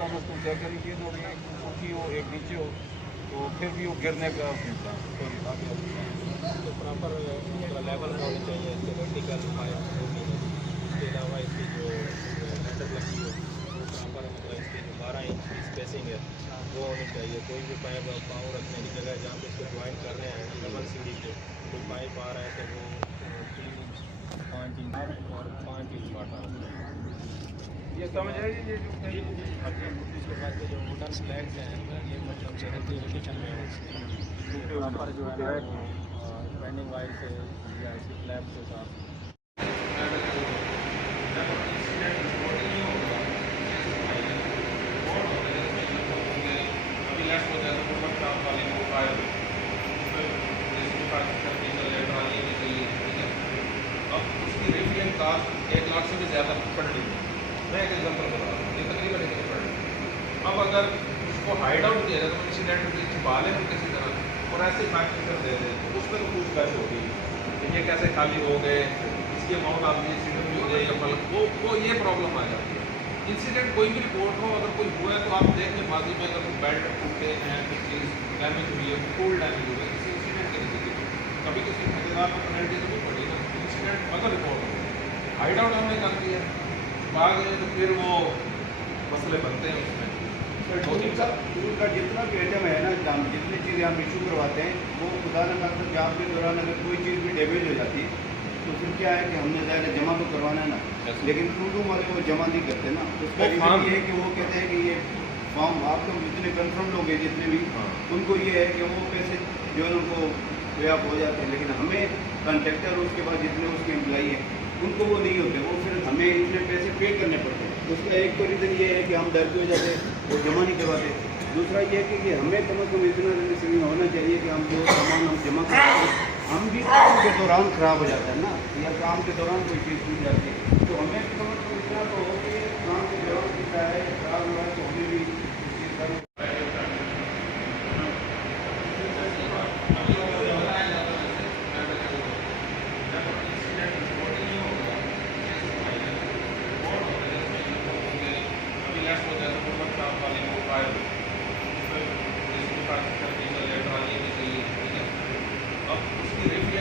कम उसको चेक करेंगे तो भी एक ऊँची हो एक नीचे हो तो फिर भी वो गिरने का मिलता है। तो प्रॉपर लेवल में होनी चाहिए इसके वर्टिकल पाइप जो भी है। इसके अलावा इसकी जो हैंडल लगी है वो प्रॉपर मतलब इसकी जो 12 इंच की स्पेसिंग है वो होनी चाहिए। कोई भी पाइप पाँव रखने की जगह जहाँ पे इसको ज्वाइन कर रहे हैं डबल सीढ़ी पे कोई पाइप आ रहा है तो वो 3 इंच 5 इंच और 5 इंच बाटा होना चाहिए। ये समझ आएगी ये जो इसके बाद के जो वुडन फ्लैग्स हैं ये मतलब शहर की लोकेशन में है प्रॉपर जो है ना वो बैंडिंग वाइज से या इसी फ्लैग के साथ कास्ट 1 लाख से भी ज़्यादा पड़ रही है। मैं एक एग्जांपल बता रहा हूँ, ये तकरीबन इतनी पड़ रही है। अब अगर उसको हाइड आउट किया जाए तो इंसिडेंट में छुपा लें हम किसी तरह और ऐसे फैक्टर दे दें तो उस पर पूछताछ होगी कि ये कैसे खाली हो गए, इसकी अमाउंट आप इंसिडेंट हो गए या बल्कि वो ये प्रॉब्लम आ जाती है। इंसिडेंट कोई भी रिपोर्ट हो अगर कोई हुआ है तो आप देख लें बाजू में अगर कोई बेल्ट टूटे हैं, कोई चीज़ डैमेज हुई है, टूल डैमेज हुआ है, किसी इंसिडेंट के नतीजे कभी किसी ठेकेदार को पेनल्टी तो नहीं पड़ी ना। इंसिडेंट अगर रिपोर्ट हो हाइड आउट हमने कर दिया भाग गए तो फिर वो मसले बनते हैं उसमें। टूल का जितना भी आइटम है ना हम जितनी चीज़ें हम इशू करवाते हैं वो खुदा न खास्ता जॉब के दौरान अगर कोई चीज़ भी डैमेज हो जाती है तो फिर क्या है कि हमने ज़्यादा जमा तो करवाना है ना, लेकिन टूडू वाले वो जमा नहीं करते ना। उसका रीज़न ये है कि वो कहते हैं कि ये फॉर्म आप लोग जितने कन्फर्म लोग हैं जितने भी उनको ये है कि वो पैसे जो है उनको पे ऑफ हो जाते हैं, लेकिन हमें कॉन्ट्रैक्टर उसके बाद जितने उसके एम्प्लॉई हैं उनको वो नहीं होते, वो फिर हमें इतने पैसे पे करने पड़ते हैं। उसका एक तो रीज़न ये है कि हम डर की वजह से वो जमा नहीं करवाते। दूसरा ये है कि हमें कम से कम इतना रिलीज होना चाहिए कि हम जो सामान हम जमा करते हैं हम भी काम के दौरान ख़राब हो जाता है ना, या काम के दौरान कोई चीज़ टूट जाती है तो हमें भी कम से कम इतना तो हो कि काम के दौरान कितना है खराब हुआ है तो हमें भी इस चीज़ का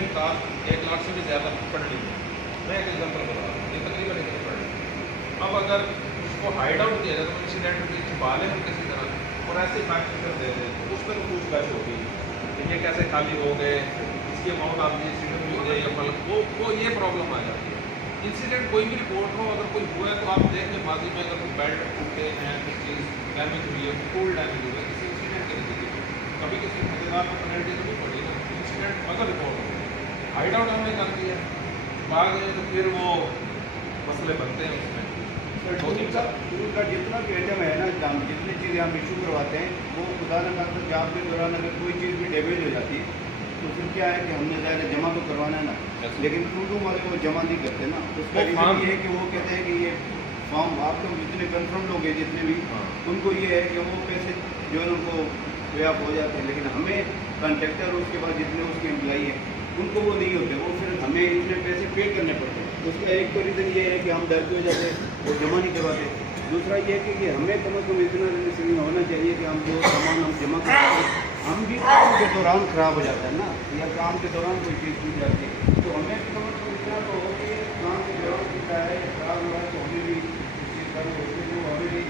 कास्ट 1 लाख से भी ज़्यादा पड़ रही है। मैं एक एग्जांपल बता रहा हूँ, ये तकरीबन इतनी पड़ रही है। अब अगर उसको हाइड आउट किया जाए तो इंसिडेंट में छुपा लें हम किसी तरह और ऐसे फैक्टर दे दें तो उस पर पूछताछ होगी कि ये कैसे खाली हो गए, इसकी अमाउंट आप इंसिडेंट हो गए या बल्कि वो ये प्रॉब्लम आ जाती है। इंसिडेंट कोई भी रिपोर्ट हो अगर कोई हुआ है तो आप देख लें बाजू में अगर कोई बेल्ट टूटे हैं, कोई चीज़ डैमेज हुई है, टूल डैमेज हुआ है, किसी इंसिडेंट के नतीजे कभी किसी ठेकेदार को पेनल्टी तो नहीं पड़ी ना। इंसिडेंट अगर रिपोर्ट हो हाइड आउट हमने कर दिया भाग गए तो फिर वो मसले बनते हैं उसमें। टूल का जितना भी आइटम है ना हम जितनी चीज़ें हम इशू करवाते हैं वो खुदा न खास्ता जॉब के दौरान अगर कोई चीज़ भी डैमेज हो जाती है तो फिर क्या है कि हमने ज़्यादा जमा तो करवाना है ना, लेकिन टूडू वाले वो जमा नहीं करते ना। उसका रीज़न ये है कि वो कहते हैं कि ये फॉर्म आप लोग जितने कन्फर्म लोग हैं जितने भी उनको ये है कि वो पैसे जो है उनको पे ऑफ हो जाते हैं, लेकिन हमें कॉन्ट्रैक्टर उसके बाद जितने उसके एम्प्लॉई हैं उनको वो नहीं होते, वो फिर हमें इतने पैसे पे करने पड़ते हैं। उसका एक तो रीज़न ये है कि हम डर की वजह से वो जमा नहीं करवाते। दूसरा ये है कि हमें कम से कम इतना रिलीज होना चाहिए कि हम जो सामान हम जमा करते हैं हम भी काम के दौरान ख़राब हो जाता है ना, या काम के दौरान कोई चीज़ टूट जाती है तो हमें भी कम से कम इतना तो हो कि काम के दौरान कितना है खराब हुआ है तो हमें भी इस चीज़ का हमें भी